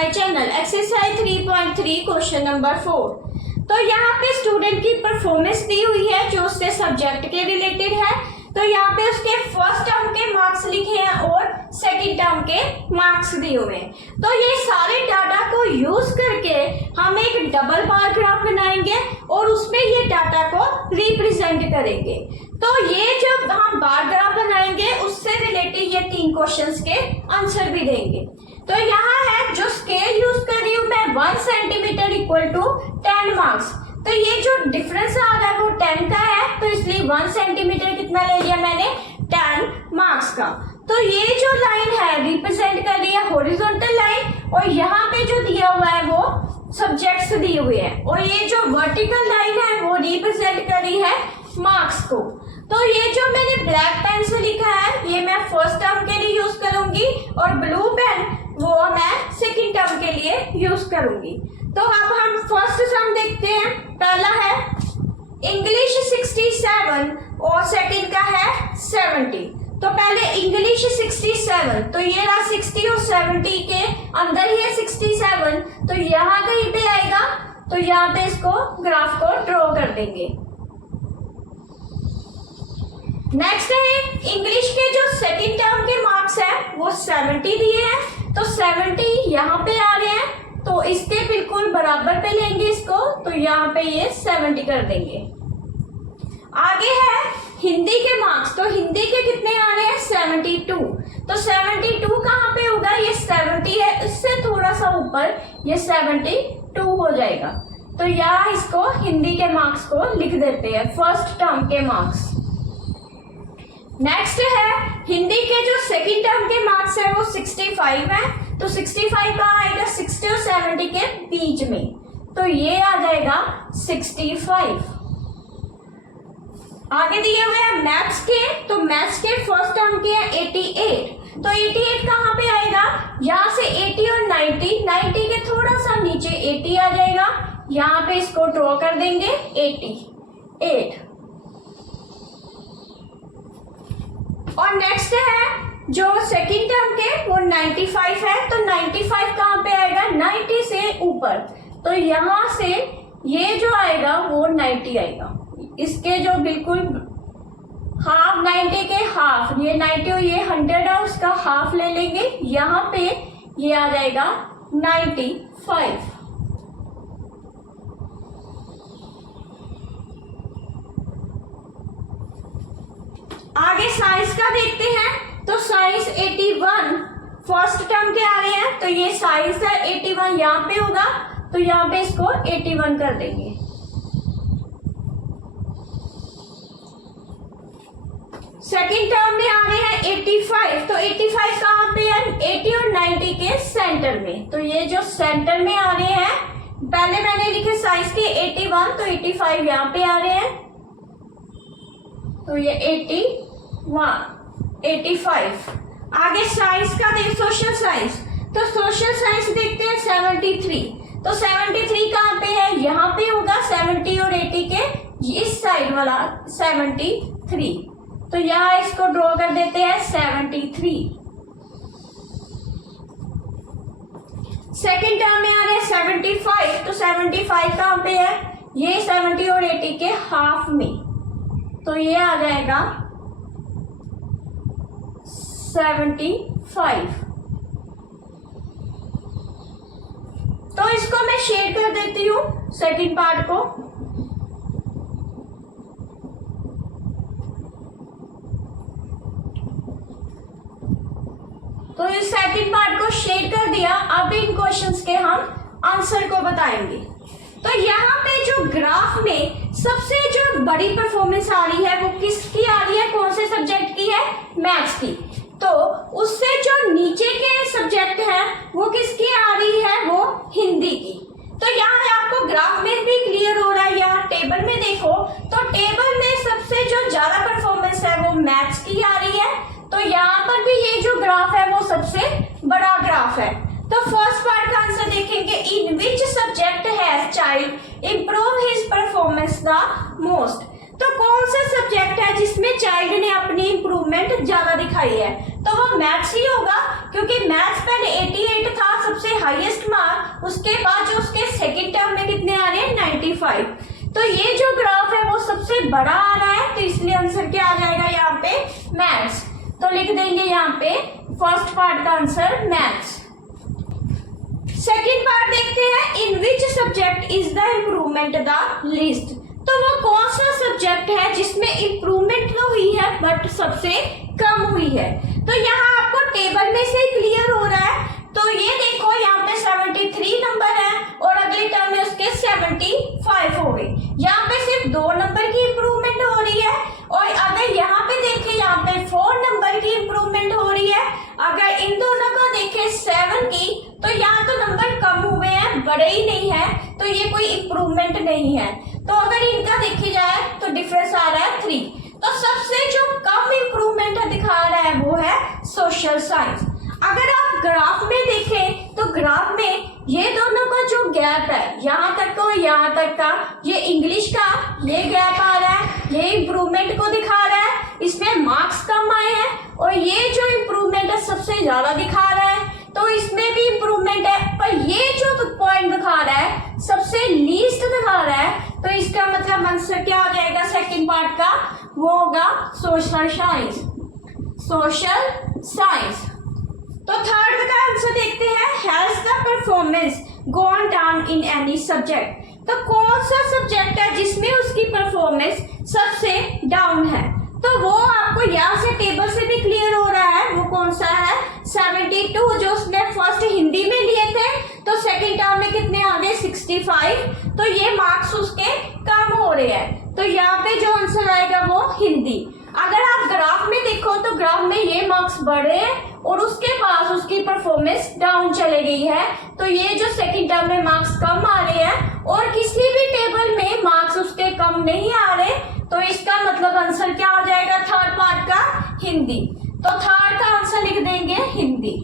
My channel exercise 3.3 question number 4। तो यहाँ पे स्टूडेंट की परफॉर्मेंस दी हुई है जो उसके सब्जेक्ट के रिलेटेड है। तो यहाँ पे उसके फर्स्ट टर्म के मार्क्स लिखे हैं और सेकंड टर्म के मार्क्स दिए हुए हैं। तो ये सारे डाटा को यूज करके हम एक डबल बार ग्राफ बनाएंगे और उसमें ये डाटा को रिप्रेजेंट करेंगे। तो ये जब हम बार ग्राफ बनाएंगे उससे रिलेटेड ये 3 क्वेश्चंस के आंसर भी देंगे। तो यहाँ है जो स्केल यूज कर रही हूँ मैं 1 सेंटीमीटर इक्वल टू 10 मार्क्स। तो ये जो डिफरेंस आ रहा है वो 10 का है, तो इसलिए 1 सेंटीमीटर कितना ले लिया मैंने 10 मार्क्स का। तो ये जो लाइन है रिप्रेजेंट कर रही है हॉरिजॉन्टल लाइन और यहाँ पे जो दिया हुआ है वो सब्जेक्ट्स दिए हुए हैं और ये जो वर्टिकल लाइन है वो रिप्रेजेंट कर रही है मार्क्स को। तो ये जो मैंने ब्लैक पेन से लिखा है ये मैं फर्स्ट टर्म के लिए यूज करूंगी और ब्लू पेन वो मैं सेकंड टर्म के लिए यूज करूंगी। तो अब हम फर्स्ट सम देखते हैं। पहला है इंग्लिश 67 और सेकंड का है 70। तो पहले इंग्लिश 67, तो ये रहा 60 और 70 के अंदर ही है 67, तो यहाँ कहीं पे आएगा। तो यहाँ पे इसको ग्राफ को ड्रॉ कर देंगे। नेक्स्ट है इंग्लिश के जो सेकंड टर्म के मार्क्स है वो 70 दिए हैं, तो 70 यहाँ पे आ रहे हैं, तो इसके बिल्कुल बराबर पे लेंगे इसको, तो यहाँ पे ये 70 कर देंगे। आगे है हिंदी के मार्क्स, तो हिंदी के कितने आ रहे हैं 72। तो 72 कहाँ पे होगा, ये 70 है, इससे थोड़ा सा ऊपर ये 72 हो जाएगा। तो यहाँ इसको हिंदी के मार्क्स को लिख देते हैं फर्स्ट टर्म के मार्क्स। नेक्स्ट है हिंदी के जो सेकंड टर्म के मार्क्स है वो 65 है, तो 65 कहाँ आएगा 60 और 70 के बीच में, तो ये आ जाएगा 65। आगे दिए हुए हैं मैथ्स के, तो मैथ्स के फर्स्ट टर्म के है 88, तो 88 कहाँ पे आएगा, यहाँ से 80 और 90 के थोड़ा सा नीचे 80 आ जाएगा, यहाँ पे इसको ड्रॉ कर देंगे 88। और नेक्स्ट है जो सेकंड टर्म के वो 95 है, तो 95 कहाँ पे आएगा 90 से ऊपर, तो यहाँ से ये जो आएगा वो 90 आएगा। इसके जो बिल्कुल हाफ 90 के हाफ, ये 90 और ये 100 है उसका हाफ ले लेंगे, यहाँ पे ये आ जाएगा 95। आगे साइंस का देखते हैं। तो साइंस 81 फर्स्ट टर्म के आ रहे हैं, तो ये साइंस है 81 यहाँ पे होगा, तो यहाँ पे इसको 81 कर देंगे। सेकंड टर्म में आ रहे हैं 85, तो 85 कहाँ पे है 80 और 90 के सेंटर में, तो ये जो सेंटर में आ रहे हैं, पहले मैंने लिखे साइंस के 81, तो 85 यहाँ पे आ रहे हैं, तो ये 85। आगे साइंस का देख सोशल साइंस, तो सोशल साइंस देखते हैं 73, तो 73 कहाँ पे है यहाँ पे होगा 70 और 80 के इस साइड वाला 73, तो यहाँ इसको ड्रॉ कर देते हैं 73। सेकेंड टर्म में आ रहे हैं 75, तो 75 कहाँ पे है ये 70 और 80 के हाफ में, तो ये आ जाएगा 75। तो इसको मैं शेड कर देती हूँ सेकंड पार्ट को। तो इस सेकंड पार्ट को शेड कर दिया। अब इन क्वेश्चंस के हम आंसर को बताएंगे। तो यहाँ पे जो ग्राफ में सबसे जो बड़ी परफॉर्मेंस आ रही है वो किसकी आ रही है, कौन से सब्जेक्ट की है, मैथ्स की। तो उससे जो नीचे के सब्जेक्ट है वो किसकी आ रही है, वो हिंदी की। तो यहाँ आपको ग्राफ में भी क्लियर हो रहा है, यहाँ टेबल में देखो तो टेबल में सबसे जो ज्यादा परफॉर्मेंस है वो मैथ्स की आ रही है। तो यहाँ पर भी ये जो ग्राफ है वो सबसे बड़ा ग्राफ है। तो फर्स्ट पार्ट का आंसर देखेंगे, in which subject has child improve his performance the most. तो कौन सा सब्जेक्ट है जिसमें चाइल्ड ने अपनी इंप्रूवमेंट ज्यादा दिखाई है, तो वो मैथ्स ही होगा, क्योंकि मैथ्स पहले 88 था सबसे हाईएस्ट उसके बाद जो उसके सेकंड टर्म में कितने आ रहे हैं 95। तो ये जो ग्राफ है वो सबसे बड़ा आ रहा है, तो इसलिए आंसर क्या आ जाएगा यहाँ पे मैथ्स। तो लिख देंगे यहाँ पे फर्स्ट पार्ट का आंसर मैथ्स। सेकंड पार्ट देखते हैं, in which subject is the improvement the least. तो वो कौन सा सब्जेक्ट है जिसमें इम्प्रूवमेंट तो हुई है बट सबसे कम हुई है। तो यहाँ आपको टेबल में से क्लियर हो रहा है। तो ये देखो यहाँ पे 73 नंबर है और अगले टर्म में उसके 75 हो गए। यहाँ पे सिर्फ 2 नंबर की इम्प्रूवमेंट हो रही है। और अगर यहाँ पे देखें यहाँ पे 4 नंबर की इम्प्रूवमेंट हो रही है। अगर इन दोनों को देखें 7 की, तो यहाँ तो नंबर कम हुए हैं, बड़े ही नहीं है, तो ये कोई इम्प्रूवमेंट नहीं है। तो अगर इनका देखी जाए तो डिफरेंस आ रहा है 3। तो सबसे जो कम इम्प्रूवमेंट दिखा रहा है वो है सोशल साइंस। अगर आप ग्राफ में देखें तो ग्राफ में ये दोनों का जो गैप है यहाँ तक का यहाँ तक का, ये इंग्लिश का ये गैप आ रहा है, ये इम्प्रूवमेंट को दिखा रहा है, इसमें मार्क्स कम आए हैं। और ये जो इम्प्रूवमेंट है सबसे ज्यादा दिखा रहा है, तो इसमें भी इम्प्रूवमेंट है। पर ये जो पॉइंट दिखा रहा है सबसे लीस्ट दिखा रहा है, तो इसका मतलब आंसर क्या हो जाएगा सेकंड पार्ट का, वो होगा सोशल साइंस। Social science. तो थर्ड का आंसर देखते हैं, has the performance gone down in any subject. तो कौन सा सब्जेक्ट है जिसमें उसकी परफॉर्मेंस सबसे डाउन है। तो वो आपको यहाँ से टेबल से भी क्लियर हो रहा है, वो कौन सा है 72 जो उसने फर्स्ट हिंदी में लिए थे, तो सेकंड टर्म में कितने आ गए 65। तो ये मार्क्स उसके कम हो रहे हैं, तो यहाँ पे जो आंसर आएगा वो हिंदी। अगर आप ग्राफ में देखो तो ग्राफ में ये मार्क्स बढ़े हैं और उसके पास उसकी परफॉर्मेंस डाउन चले गई है। तो ये जो सेकंड टर्म में मार्क्स कम आ रहे हैं और किसी भी टेबल में मार्क्स उसके कम नहीं आ रहे, तो इसका मतलब आंसर क्या हो जाएगा थर्ड पार्ट का हिंदी। तो थर्ड का आंसर लिख देंगे हिंदी।